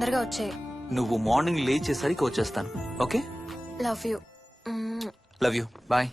తొందరగా వచ్చేయి. నువ్వు మార్నింగ్ లేచేసరికి వచ్చేస్తాను. Okay, love you. Love you, bye.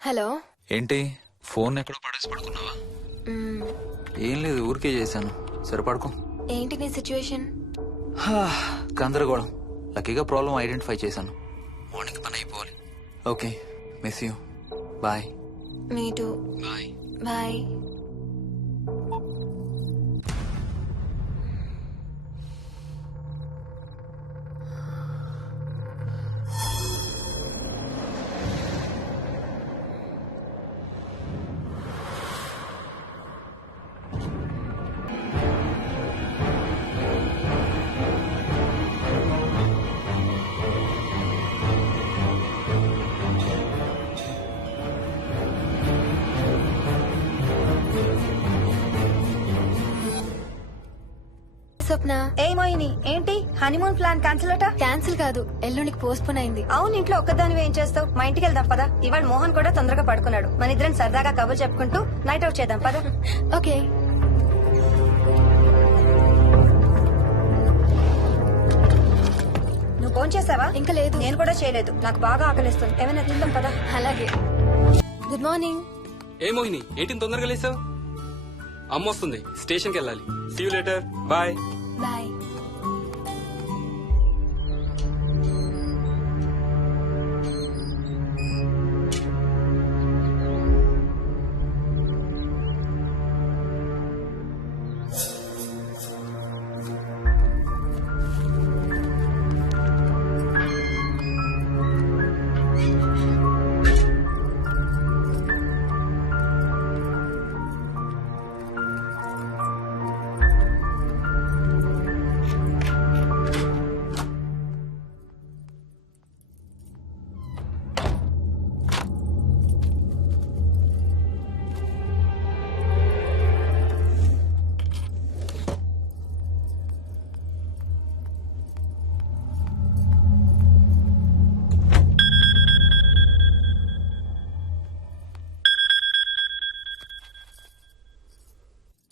Hello. ఏంటి ఫోన్ ఎక్కడో పడేసి పడుకున్నావా? ఏం లేదు, ఊరికే చేశాను. సరే పడుకో. ఏంటి నీ సిచ్యువేషన్? గందరగోళం. లక్కీగా ప్రాబ్లం ఐడెంటిఫై చేశాను. మార్నింగ్ పని అయిపోవాలి. Okay, miss you. Bye. Me too. Bye. Bye. Swapna. ఏమోయిని ఏంటి హనీమూన్ ప్లాన్ క్యాన్సిల్ అట? క్యాన్సిల్ కాదు, ఎల్లుండికి పోస్ట్ పోన్ అయింది. అవును, ఇంట్లో ఒక్కదానివి ఏం చేస్తావు? మా ఇంటికి వెళ్దాం పదా. ఇవాళ మోహన్ కూడా తొందరగా పడుకున్నాడు. మన ఇద్దరం సరదాగా కబుర్లు చెప్పుకుంటూ నైట్ అవుట్ చేద్దాం పదా. ఓకే. నువ్వు ఫోన్ చేసావా? ఇంకా లేదు. నేను కూడా చేయలేదు. నాకు బాగా ఆకలిస్తుంది. ఏమైనా తిందాం పదా. అలాగే. Good morning. ఏ మోహిని, ఏంటి తొందరగా లేసావు? అమ్మ వస్తుంది, స్టేషన్కి వెళ్ళాలి. See you later. Bye. Bye.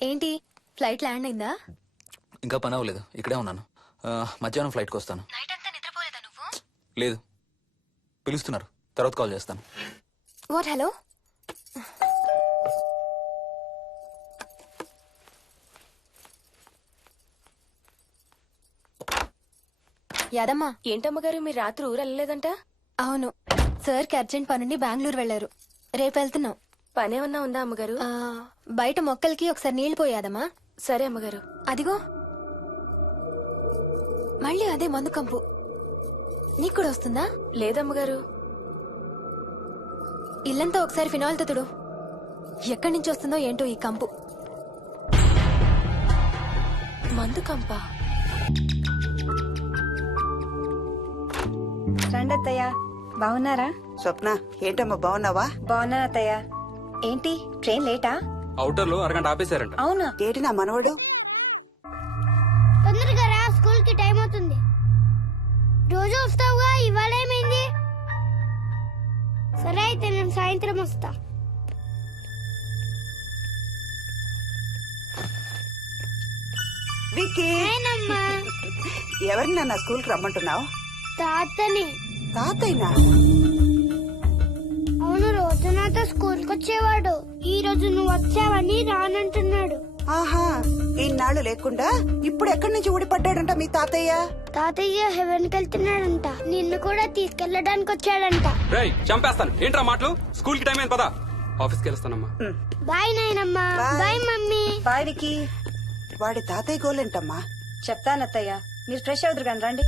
ఏంటి ఫ్లైట్ ల్యాండ్ అయిందా? ఇంకా పని అవ్వలేదు, ఇక్కడే ఉన్నాను. మధ్యాహ్నం ఫ్లైట్కి వస్తాను. నైట్ అంతా నిద్రపోలేదా నువ్వు? లేదు, పిలుస్తున్నారు, తర్వాత కాల్ చేస్తాను. వాట్? హలో. యాదమ్మా. ఏంటమ్మగారు మీరు రాత్రి ఊరు వెళ్ళలేదంట? అవును, సార్కి అర్జెంట్ పనుండి బెంగళూరు వెళ్లారు. రేపు వెళ్తున్నాం. పనేమన్నా ఉందా అమ్మగారు? బయట మొక్కలకి ఒకసారి నీళ్లు పోయాదమ్మా. సరే అమ్మగారు. అదిగో మళ్ళీ అదే మందు కంపు. నీకు కూడా వస్తుందా? లేదమ్మగారు. ఇల్లంతా ఒకసారి ఫినాయిల్ తో తుడు. ఎక్కడి నుంచి వస్తుందో ఏంటో ఈ కంపు. మందు కంప. రండి అత్తయ్య, బాగున్నారా? స్వప్న, ఏంటమ్మా బాగున్నావా? బాగున్నాను అత్తయ్య. ఏంటి ట్రైన్ లేటా? అవుటర్ లో అరగంట ఆపేశారంట. అవునా? ఏంటి నా మనవడు? తొందరగా రా, స్కూల్ కి టైం అవుతుంది. రోజు వస్తావుగా, ఇవాళ ఏమైంది? సరే అయితే నేను సాయంత్రం వస్తా. విక్కీ, నేనమ్మా ఎవరిని నా స్కూల్ కి రమ్మంటున్నావు? తాతని. తాతయ్యనా? అవును, రోజు నాతో స్కూల్ కి వచ్చేవాడు. ఈ రోజు నువ్వు వచ్చావని రానంటున్నాడు. ఆహా, ఇన్నాళ్ళు లేకుండా ఇప్పుడు ఎక్కడి నుంచి ఊడిపడ్డాడంట మీ తాతయ్య? తాతయ్య హెవెన్ కి వెళ్తున్నాడంట. నిన్ను కూడా తీసుకెళ్లడానికి వచ్చాడంట. రేయ్ చంపేస్తాను, ఏంట్రా మాటలు? స్కూల్ కి టైం అయింది, పదా ఆఫీస్కి వెళ్తానమ్మా. బాయ్ నాయనమ్మా. Bye. Bye mummy. Bye Vicky. వాడి తాతయ్య గోలేంటమ్మా? చెప్తాను అత్తయ్య, మీరు ఫ్రెష్ అవుతురు కానీ రండి.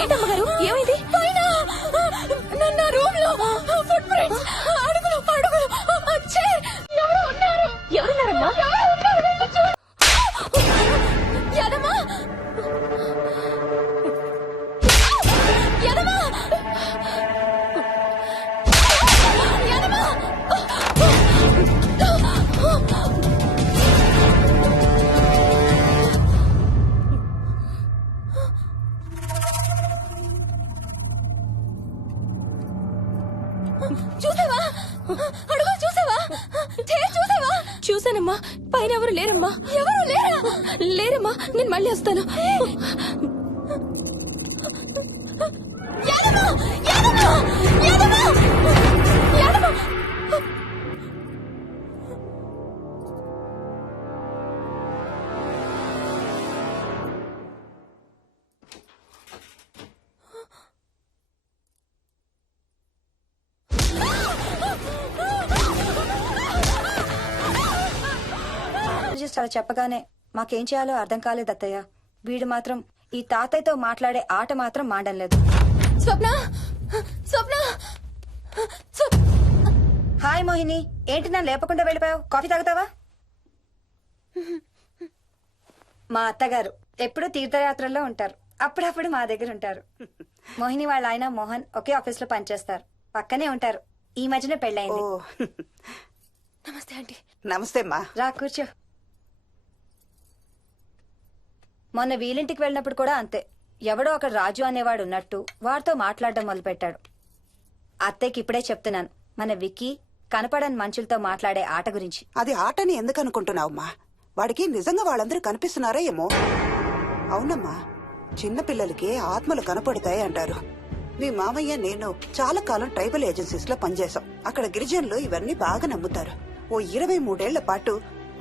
ఏంటమ్మగారు ఏమైంది? ఎవరున్నారమ్మా? చూసావా? అడుగు చూసావా? చూసావా? చూసానమ్మా, పైన ఎవరు లేరమ్మా. ఎవరు లేరా? లేరమ్మా, నేను మళ్ళీ వస్తాను. యాదమ్మా! యాదమ్మా! యాదమ్మా! యాదమ్మా! అలా చెప్పగానే మాకేం చేయాలో అర్థం కాలేదు అత్తయ్య. వీడు మాత్రం ఈ తాతయ్యతో మాట్లాడే ఆట మాత్రం మాడం లేదు. స్వప్న! స్వప్న! హాయ్ మోహిని, ఏంటి నన్ను లేపకుండా వెళ్ళిపోయావు? కాఫీ తాగుతావా? మా అత్తగారు ఎప్పుడూ తీర్థయాత్రల్లో ఉంటారు, అప్పుడప్పుడు మా దగ్గర ఉంటారు. మోహిని వాళ్ళ ఆయన మోహన్ ఒకే ఆఫీస్ లో పనిచేస్తారు, పక్కనే ఉంటారు. ఈ మధ్యనే ఓ, పెళ్ళయింది. నమస్తే ఆంటీ. నమస్తే అమ్మా. రా కూర్చో. మొన్న వీలింటికి వెళ్ళినప్పుడు కూడా అంతే. ఎవడో ఒక రాజు అనేవాడు ఉన్నట్టు వాడితో మాట్లాడడం మొదలుపెట్టాడు. అత్తయ్యకి ఇప్పుడే చెప్తున్నాను, మన విక్కీ కనపడని మనుషులతో మాట్లాడే ఆట గురించి. అది ఆటని ఎందుకు అనుకుంటున్నావమ్మా? వాడికి నిజంగా వాళ్ళందరూ కనిపిస్తున్నారా ఏమో. అవునమ్మా, చిన్నపిల్లలకి ఆత్మలు కనపడతాయి అంటారు. మీ మామయ్య నేను చాలా కాలం ట్రైబల్ ఏజెన్సీస్ లో పనిచేశాం. అక్కడ గిరిజనులు ఇవన్నీ బాగా నమ్ముతారు. ఓ 23 ఏళ్ల పాటు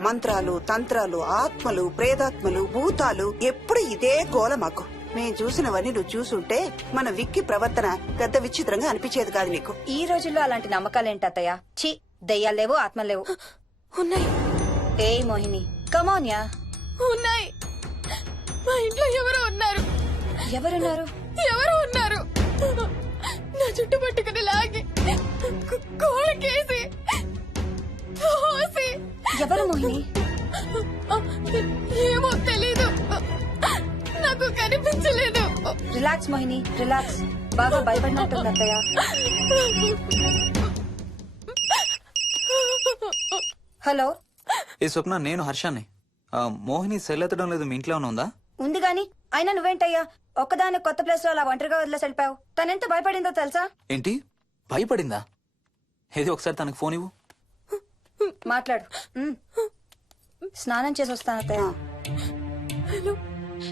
మంత్రాలు, తంత్రాలు, ఆత్మలు, ప్రేతాత్మలు, భూతాలు, ఎప్పుడు ఇదే గోల మాకు. మేం చూసినవన్నీ నువ్వు చూసుంటే మన విక్కి ప్రవర్తన పెద్ద విచిత్రంగా అనిపించేది కాదు నీకు. ఈ రోజుల్లో అలాంటి నమ్మకాలేంటి అత్తయ్య? ఛీ, దెయ్యాలు లేవు, ఆత్మలు లేవు. ఉన్నాయి ఏయ్ మోహిని, కమోన్యా. ఉన్నాయి. మా ఇంట్లో ఎవరో ఉన్నారు. ఎవరున్నారు? ఎవరో ఉన్నారు. నా చుట్టు పట్టుకుని లాగి కోళ్ళకేసి తోసి. ఎవరు మోహిని? ఏమో తెలీదు, నాకు కనిపించలేదు. Relax Mohini, relax. బాగా భయపడినట్టుంది అత్తయ్య. హలో, ఏ స్వప్న, నేను హర్షాన్ని. మోహిని సెల్ ఎత్తడం లేదు, మీ ఇంట్లో ఏమైనా ఉందా? ఉంది గాని అయినా నువ్వేంటయ్యా ఒక్కదాని కొత్త ప్లేస్ లో అలా ఒంటరిగా వదిలేసి వెళ్ళిపోయావు? తనెంత భయపడిందో తెలుసా? ఏంటి, భయపడిందా? ఏది ఒకసారి తనకు ఫోన్ ఇవ్వు. మాట్లాడు. స్నానం చేసి వస్తాను అత్తయ్య.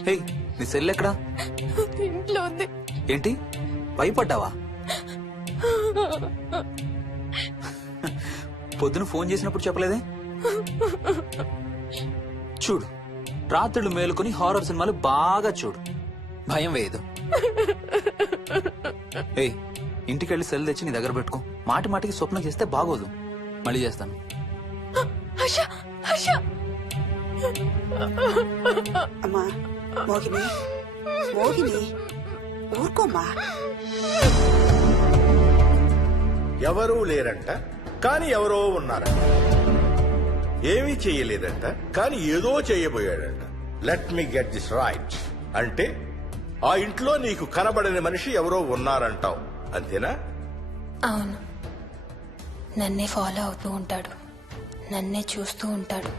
హే, నీ సెల్ ఎక్కడా? ఇంట్లో ఉంది. ఏంటి, భయపడ్డావా? పొద్దున ఫోన్ చేసినప్పుడు చెప్పలేదే? చూడు, రాత్రులు మేలుకొని హారర్ సినిమాలు బాగా చూడు, భయం వేయదు. ఏయ్, ఇంటికెళ్ళి సెల్ తెచ్చి నీ దగ్గర పెట్టుకో. మాటి మాటికి స్వప్నం చేస్తే బాగోదు. మళ్ళీ చేస్తాను. హర్ష, హర్ష. అమ్మా మోహిని, మోహిని ఊరుకోమ్మా. ఎవరూ లేరంట, కానీ ఎవరో ఉన్నారంట. ఏమీ చెయ్యలేదంట, కానీ ఏదో చేయబోయాడంట. Let me get this right. అంటే ఆ ఇంట్లో నీకు కనబడని మనిషి ఎవరో ఉన్నారంటావు, అంతేనా? అవును, నన్నే ఫాలో అవుతూ ఉంటాడు, నన్నే చూస్తూ ఉంటాడు.